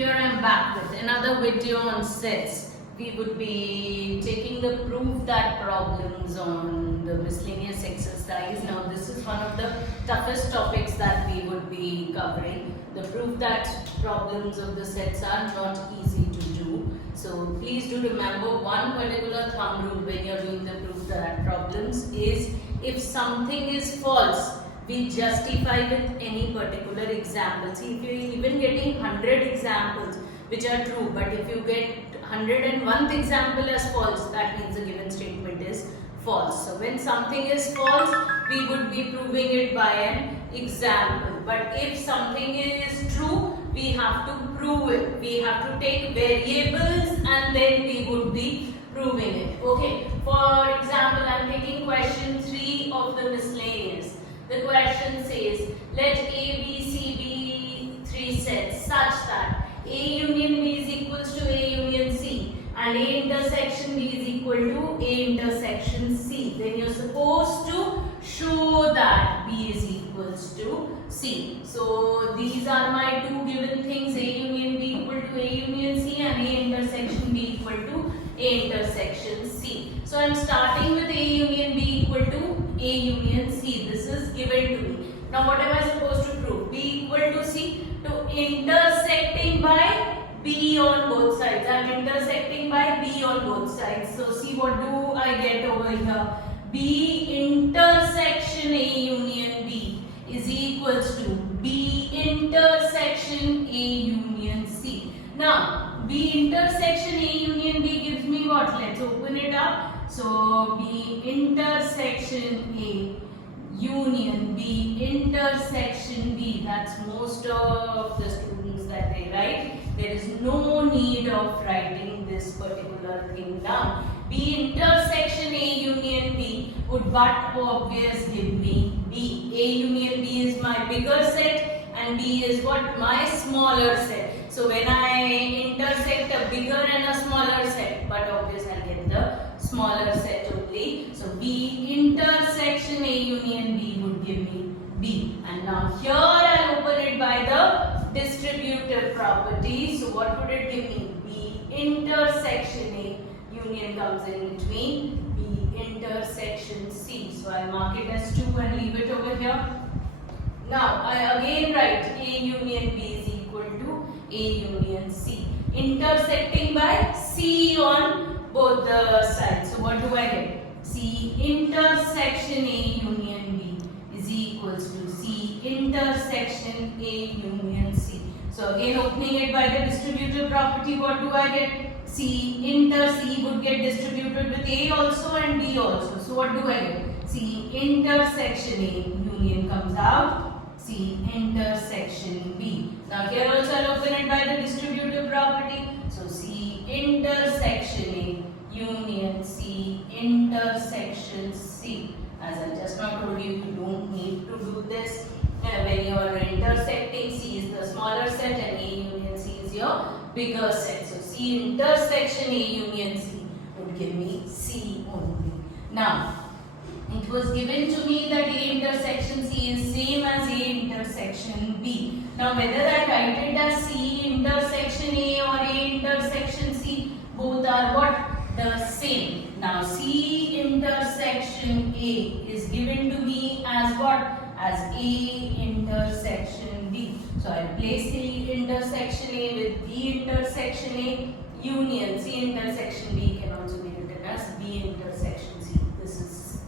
Here I am back with another video on sets. We would be taking the proof that problems on the miscellaneous exercise. Now this is one of the toughest topics that we would be covering. The proof that problems of the sets are not easy to do. So please do remember one particular thumb rule when you are doing the proof that problems is if something is false, we justify with any particular example. See, if you are even getting 100 examples which are true, but if you get 101th example as false, that means the given statement is false. So when something is false, we would be proving it by an example. But if something is true, we have to prove it. We have to take variables and then we would be proving it. Okay, for example, I am taking question 3 of the miscellaneous. The question says, let A, B, C be 3 sets such that A union B is equals to A union C and A intersection B is equal to A intersection C. Then you are supposed to show that B is equals to C. So these are my two given things, A union B equal to A union C and A intersection B equal to A intersection C. So I am starting with A union B equal to A union C. This is given to me. Now what am I supposed to prove? B equal to C to intersecting by B on both sides. I am intersecting by B on both sides. So see what do I get over here? B intersection A union B is equals to B intersection A union C. Now B intersection A union B gives me what? Let's open it up. So B intersection A union B intersection B, that's most of the students that they write. There is no need of writing this particular thing down. B intersection A union B would but obvious give me B. A union B is my bigger set and B is what? My smaller set. So when I intersect a bigger and a smaller set, but obvious I'll get the smaller set only. So B intersection A union B would give me B. And now here I'll open it by the distributive property. So what would it give me? B intersection A union comes in between B intersection C. So I'll mark it as 2 and leave it over here. Now I again write A union B is equal to A union C. Intersecting by C on both the sides. So what do I get? C intersection A union B is equals to C intersection A union C. So again opening it by the distributive property, what do I get? C inter C would get distributed with A also and B also. So what do I get? C intersection A union comes out C intersection B. Now here also I'll open it by the distributive property. So C intersection A union C intersection C. As I just now told you, you don't need to do this. When you are intersecting, C is the smaller set and A union C is your bigger set. So C intersection A union C would give me C only. Now it was given to me that A intersection C is same as A intersection B. Now whether I write it as C intersection A or A intersection C, both are what? The same. Now C intersection A is given to me as what? As A intersection B. So I place C intersection A with B intersection A union C intersection B can also be written as B intersection C. This is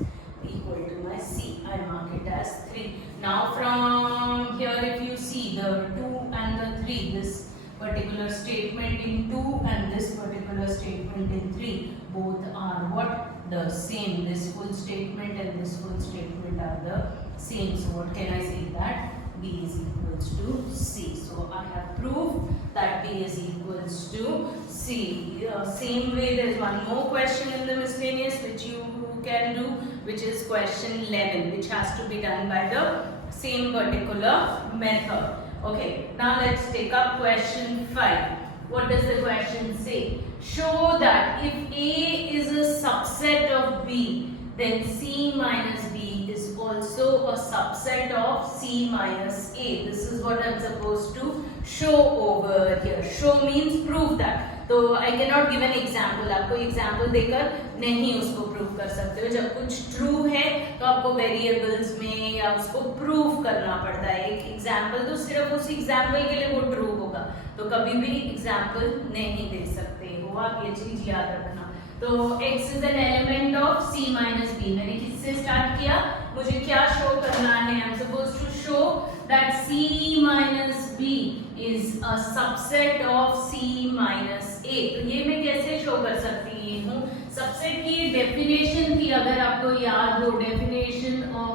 equal to my C. I mark it as 3. Now from here if you see the 2 and the 3, this particular statement in 2 and this particular statement in 3, both are what? The same. This full statement and this full statement are the same. So what can I say? That B is equals to C. So I have proved that B is equals to C. Same way there is one more question in the miscellaneous which you can do, which is question 11, which has to be done by the same particular method. Okay, now let's take up question 5. What does the question say? Show that if A is a subset of B, then C minus B is also also a subset of C minus A. This is what I'm supposed to show over here. Show means prove that. तो I cannot give an example. आपको example देकर नहीं उसको prove कर सकते हो. जब कुछ true है तो आपको variables में या उसको prove करना पड़ता है. एक example तो सिर्फ उस example के लिए वो true होगा, तो कभी भी example नहीं दे सकते हो. आप ये चीज याद रखना. तो x is an element of C minus B. मैंने किससे start किया? मुझे क्या show करना है? I'm supposed to show that C minus B is a subset of C minus A. तो ये मैं कैसे show कर सकती हूँ? Subset की definition थी, अगर आपको याद हो, definition of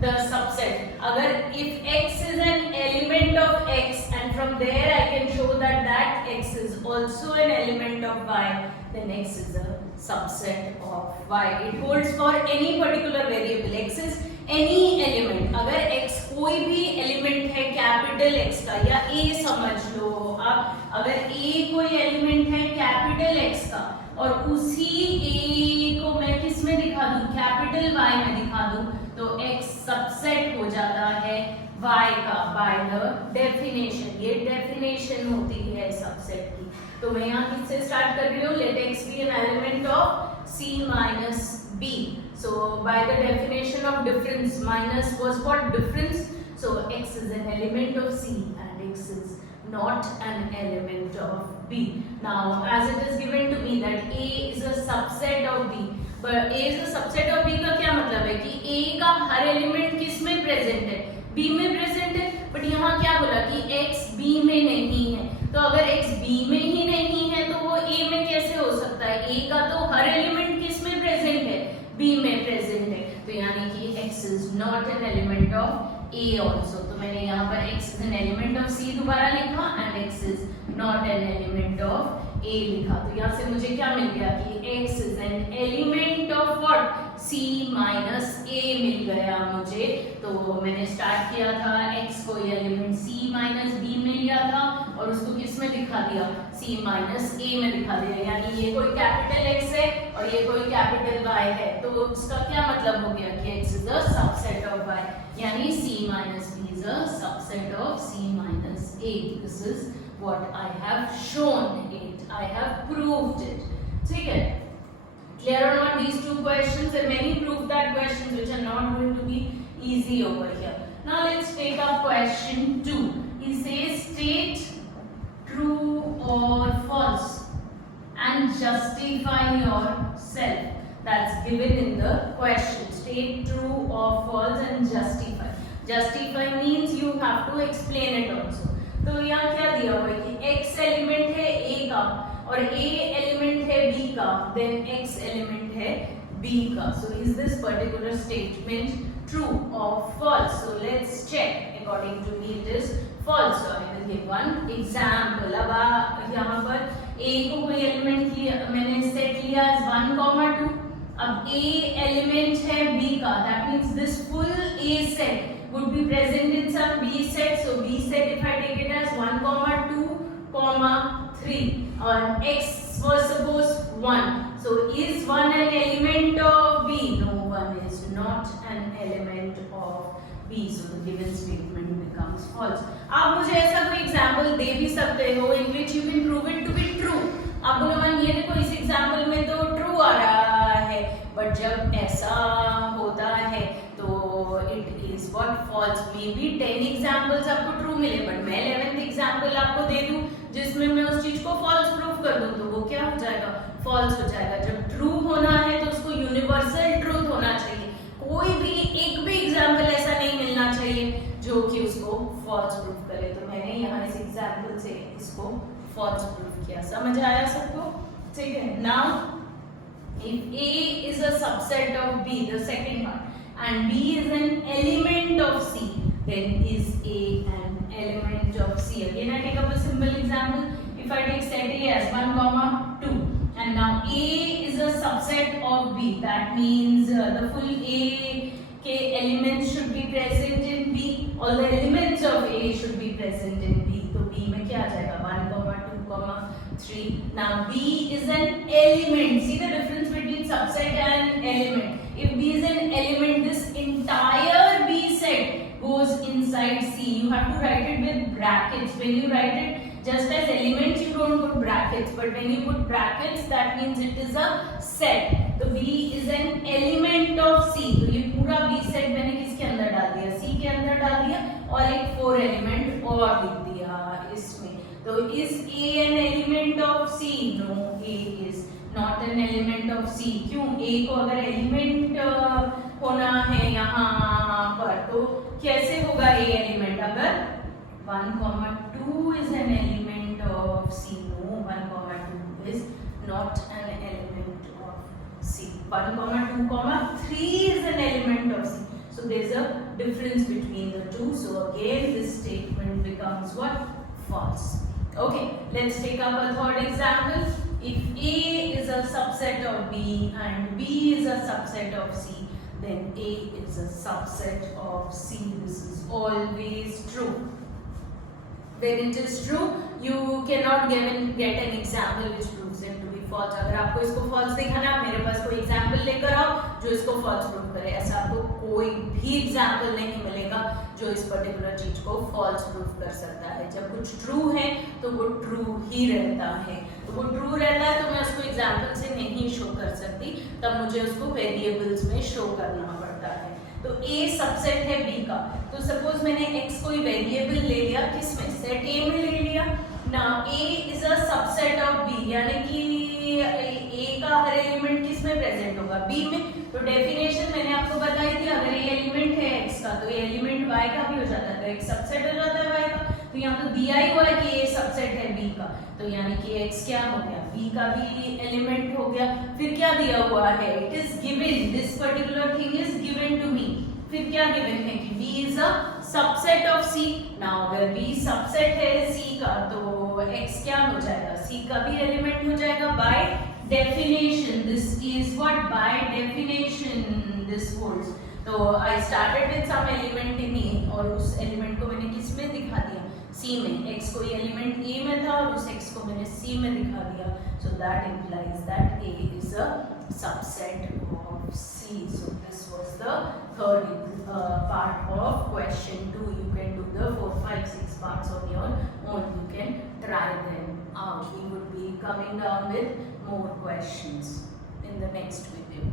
the subset. अगर if x is an element of x and from there I can show that that x is also an element of y, then x is a subset of y. It holds for any particular variable. X is any element. अगर x कोई भी element है capital X का, या a समझ लो आप, अगर a कोई element है capital X का और उसी a को मैं किस में दिखा दूं, capital Y में दिखा दूं, तो x subset हो जाता है y का by the definition. ये definition होती है subset की. तो मैं यहाँ किससे start कर रही हूँ? Let x be an element of C minus B. So by the definition of difference, minus was what? Difference. So x is an element of C and x is not an element of B. Now as it is given to me that A is a subset of B, but A is a subset of B का क्या मतलब है कि A का हर element किस में present है? B में प्रेजेंट है. बट यहाँ क्या बोला कि x B में नहीं है. तो अगर x B में ही नहीं है तो वो A में कैसे हो सकता है? A का तो हर एलिमेंट किस में प्रेजेंट है? B में प्रेजेंट है. तो यानी कि x is not an element of A also. तो मैंने यहाँ पर x is an element of C दोबारा लिखा and x is not an element of A लिखा. तो यहाँ से मुझे क्या मिल गया कि x is an element of what? C minus A मिल गया मुझे. तो मैंने स्टार्ट किया था x को एलिमेंट C minus B में लिया था और उसको किस में दिखा दिया? C minus A में दिखा दिया. यानी ये कोई कैपिटल X है और ये कोई कैपिटल Y है, तो उसका क्या मतलब हो गया कि x is a subset of Y. यानी C minus B is a subset of C minus A. This is what I have shown it. I have proved it. ठीक है? Clear or not these two questions? And many prove that questions which are not going to be easy over here. Now let's take up question 2. He says state true or false and justify yourself. That's given in the question. State true or false and justify. Justify means you have to explain it also. तो यहाँ क्या दिया हुआ है कि x element है A का और A एलिमेंट है B का, then x एलिमेंट है B का. So is this particular statement true or false? So let's check. According to me it is false. So I will give one example. अब यहाँ पर A को कोई element लिया, मैंने सेट लिया as 1, 2. अब A एलिमेंट है B का, that means this full A set would be present in some B set. So B set, if I take it as 1, 2, 3, or x was suppose 1. So is 1 an element of B? No, 1 is not an element of B. So the given statement becomes false. आप मुझे ऐसा कोई example दे भी सकते हो in which you can prove it to be true. आप बोलो ma'am ये देखो इस एग्जाम्पल में तो ट्रू आ रहा है, बट जब ऐसा होता है तो it is what falls. Maybe 10 examples आपको ट्रू मिले, बट मैं 11th एग्जाम्पल आपको दे दूं जिसमें मैं उस चीज को फॉल्स प्रूफ कर दूं, तो वो क्या हो जाएगा? फॉल्स हो जाएगा. जब ट्रू होना है तो उसको यूनिवर्सल ट्रूथ होना चाहिए. कोई भी एक भी एग्जाम्पल ऐसा नहीं मिलना चाहिए जो कि उसको फॉल्स प्रूफ करे. तो मैंने यहाँ इस एग्जाम्पल से इसको फॉल्स प्रूफ किया. समझ आया सबको? ठीक है. Now if A is a subset of B, the second one, and B is an element of C, then is A an element of C? Again I take up a simple example. If I take set A as 1, 2, and now A is a subset of B, that means the full A के elements should be present in B. All the elements of A should be present in B. तो B में क्या आ जाएगा? 1, 2, 3. Now B is an element. See the difference between subset and element. If B is an element, this entire you have to write it with brackets. When you write it just as elements, you don't put brackets, but when you put brackets, that means it is a set. तो B is an element of C. तो ये पूरा B set मैंने किसके अंदर डाल दिया? C के अंदर डाल दिया और एक 4 एलिमेंट और लिख दिया इसमें. तो is A an element of C? No, A is not an element of C. क्यों? A को अगर एलिमेंट होना है यहाँ पर तो कैसे होगा A एलिमेंट? अगर 1, 2 is an element of C. No, 1, 2 is not an element of C. 1, 2, 3 is an element of C. So there is a difference between the two. So again this statement becomes what? False. Okay, let's take up a third example. If A is a subset of B and B is a subset of C, then A is a subset of C. This is always true. When it is true, you cannot get an example which proves it to be false. अगर आपको इसको false दिखाना है, आप मेरे पास कोई example लेकर आओ जो इसको false prove करे. ऐसा आपको कोई भी example नहीं मिलेगा जो इस particular चीज को false prove कर सकता है. जब कुछ true है तो वो true ही रहता है. तो वो true रहता है तो मैं उसको example से नहीं show कर सकती, तब मुझे उसको variables में show करना पड़ता है. तो A सबसेट है B का. तो सपोज मैंने x कोई वेरिएबल ले लिया, किसमें? सेट A में ले लिया ना. A is a subset of B, यानी कि A का हर एलिमेंट किसमें प्रेजेंट होगा? B में. तो डेफिनेशन मैंने आपको बताई थी, अगर ये एलिमेंट है x का तो ये एलिमेंट y का भी हो जाता है, तो एक सबसेट हो जाता है y का. तो यहाँ तो दिया ही हुआ है कि ये सबसेट है B का, तो यानी कि x क्या हो गया? B का भी एलिमेंट हो गया. फिर क्या दिया हुआ है? It is given, this particular thing is given to me. फिर क्या गिवन है कि B is a subset of C. Now अगर B सबसेट है C का तो x क्या हो जाएगा? C का भी एलिमेंट हो जाएगा by definition. This is what? By definition this holds. तो I started with some element in A और उस एलिमेंट को मैंने किस में दिखा दिया? C में. x कोई एलिमेंट A में था और उस x को मैंने C में दिखा दिया. So that implies that A is a subset of C. So this was the third part of question 2. You can do the 4, 5, 6 parts on your own. You can try them out. We would be coming down with more questions in the next video.